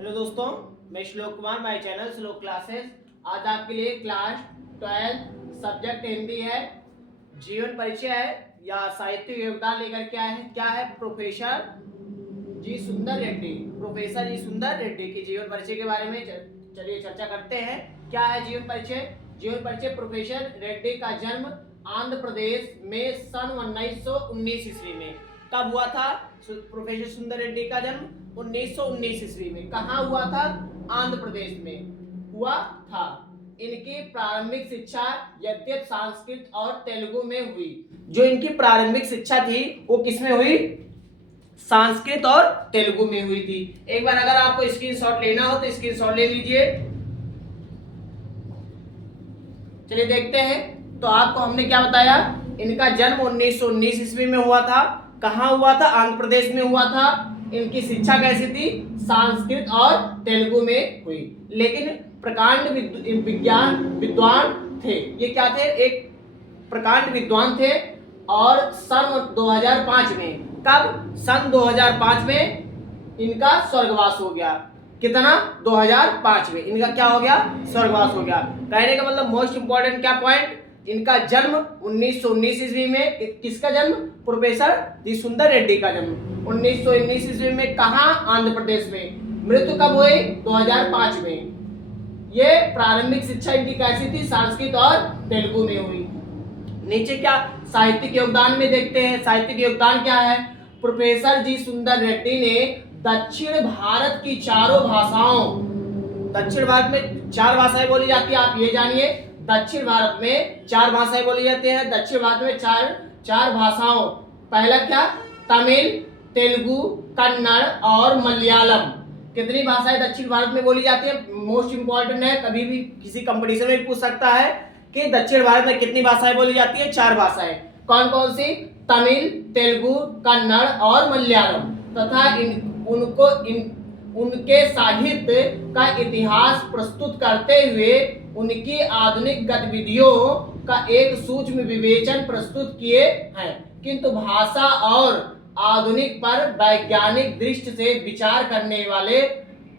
Hello दोस्तों, मैं श्लोक कुमार, माय चैनल श्लोक क्लासेस। आज आपके लिए क्लास 12 सब्जेक्ट हिंदी है, जीवन परिचय है या साहित्यिक योगदान लेकर क्या है प्रोफेसर जी सुंदर रेड्डी। प्रोफेसर जी सुंदर रेड्डी के जीवन परिचय के बारे में चलिए चर्चा करते हैं। क्या है जीवन परिचय? जीवन परिचय: प्रोफेसर रेड्डी का जन्म आंध्र प्रदेश में सन 1919 ईस्वी में। कब हुआ था प्रोफेसर सुंदर रेड्डी का जन्म? 1919 ईस्वी में। कहाँ हुआ था? आंध्र प्रदेश में हुआ था। इनकी प्रारंभिक शिक्षा यद्यप संस्कृत और तेलुगु में हुई। जो इनकी प्रारंभिक शिक्षा थी वो किसमें हुई? संस्कृत और तेलुगु में हुई थी। एक बार अगर आपको स्क्रीनशॉट लेना हो तो स्क्रीनशॉट ले लीजिए। चलिए देखते हैं। तो आपको हमने क्या बताया? इनका जन्म 1919 ईस्वी में हुआ था। कहाँ हुआ था? आंध्र प्रदेश में हुआ था। इनकी शिक्षा कैसी थी? संस्कृत और तेलुगु में हुई। लेकिन प्रकांड विज्ञान विद्वान थे। ये क्या थे? एक प्रकांड विद्वान थे। और सन 2005 में, कब? सन 2005 में इनका स्वर्गवास हो गया। कितना? 2005 में इनका क्या हो गया? स्वर्गवास हो गया। कहने का मतलब मोस्ट इंपॉर्टेंट क्या पॉइंट? इनका जन्म 1919 ईस्वी में। किसका जन्म? प्रोफेसर जी सुंदर रेड्डी का जन्म 1919 ईस्वी में। कहाँ? आंध्र प्रदेश में। मृत्यु कब हुई? 2005 में। ये प्रारंभिक शिक्षा इनकी कैसी थी? संस्कृत और तेलुगु में हुई। नीचे क्या साहित्यिक योगदान में देखते हैं। साहित्यिक योगदान क्या है? प्रोफेसर जी सुंदर रेड्डी ने दक्षिण भारत की चारों भाषाओं, दक्षिण भारत में 4 भाषाएं बोली जाती है, आप ये जानिए। दक्षिण भारत में 4 भाषाएं बोली जाती हैं। दक्षिण भारत में चार भाषाओं। पहला क्या? तमिल, तेलुगु, कन्नड़ और मलयालम। कितनी भाषाएं दक्षिण भारत में बोली जाती है? मोस्ट इंपॉर्टेंट है, कभी भी किसी कंपटीशन में पूछ सकता है कि दक्षिण भारत में कितनी भाषाएं बोली जाती है? 4 भाषाएं। कौन कौन सी? तमिल, तेलुगु, कन्नड़ और मलयालम। तथा उनके साहित्य का इतिहास प्रस्तुत करते हुए उनकी आधुनिक गतिविधियों का एक सूक्ष्म विवेचन प्रस्तुत किए हैं। किंतु भाषा और आधुनिक पर वैज्ञानिक दृष्टि से विचार करने वाले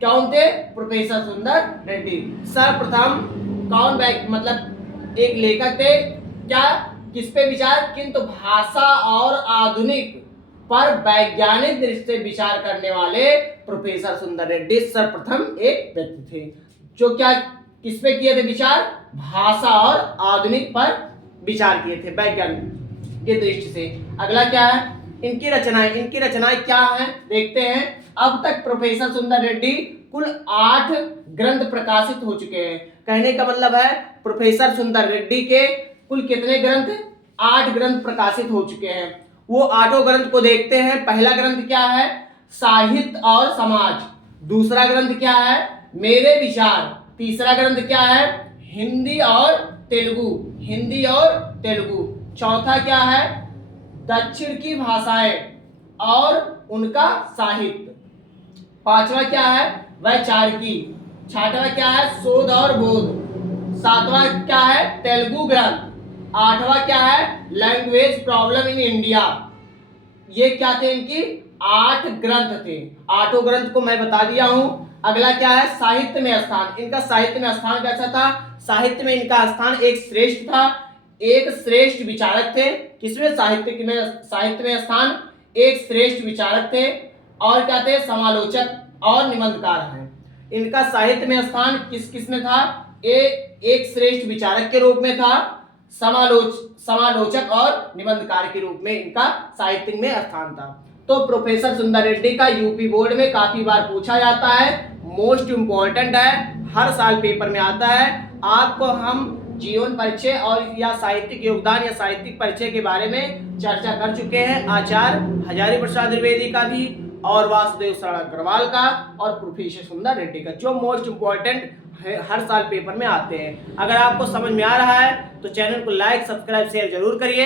कौन थे? प्रोफेसर सुंदर रेड्डी। सर्वप्रथम कौन मतलब एक लेखक थे? क्या? किस पे विचार? किंतु भाषा और आधुनिक पर वैज्ञानिक दृष्टि से विचार करने वाले प्रोफेसर सुंदर रेड्डी सर्वप्रथम एक व्यक्ति थे जो क्या किस पे किए थे विचार? भाषा और आधुनिक पर विचार किए थे वैज्ञानिक के दृष्टि से। अगला क्या है? इनकी रचनाएं क्या है देखते हैं। अब तक प्रोफेसर सुंदर रेड्डी कुल 8 ग्रंथ प्रकाशित हो चुके हैं। कहने का मतलब है प्रोफेसर सुंदर रेड्डी के कुल कितने ग्रंथ? 8 ग्रंथ प्रकाशित हो चुके हैं। वो 8 ग्रंथ को देखते हैं। पहला ग्रंथ क्या है? साहित्य और समाज। दूसरा ग्रंथ क्या है? मेरे विचार। तीसरा ग्रंथ क्या है? हिंदी और तेलुगु। चौथा क्या है? दक्षिण की भाषाएं और उनका साहित्य। पांचवा क्या है? वैचारिकी। छठवां क्या है? शोध और बोध। सातवां क्या है? तेलुगु ग्रंथ। आठवां क्या है? Language problem in India. ये क्या थे? इनकी 8 ग्रंथ थे। 8 ग्रंथ को मैं बता दिया हूं। अगला क्या है? साहित्य में स्थान। इनका साहित्य में स्थान कैसा था? साहित्य में इनका स्थान एक श्रेष्ठ था, एक श्रेष्ठ विचारक थे। किसमें? साहित्य में स्थान एक श्रेष्ठ विचारक थे। और क्या थे? समालोचक और निबंधकार हैं। इनका साहित्य में स्थान किस में था? एक श्रेष्ठ विचारक के रूप में था, समालोचक और निबंधकार के रूप में इनका साहित्य में स्थान था। तो प्रोफेसर सुंदर रेड्डी का यूपी बोर्ड में काफी बार पूछा जाता है, मोस्ट इंपॉर्टेंट है, हर साल पेपर में आता है। आपको हम जीवन परिचय और या साहित्यिक योगदान या साहित्यिक परिचय के बारे में चर्चा कर चुके हैं। आचार्य हजारी प्रसाद द्विवेदी का भी और वासुदेव शरण अग्रवाल का और प्रोफेसर सुंदर रेड्डी का, जो मोस्ट इंपॉर्टेंट हर साल पेपर में आते हैं। अगर आपको समझ में आ रहा है तो चैनल को लाइक, सब्सक्राइब, शेयर जरूर करिए।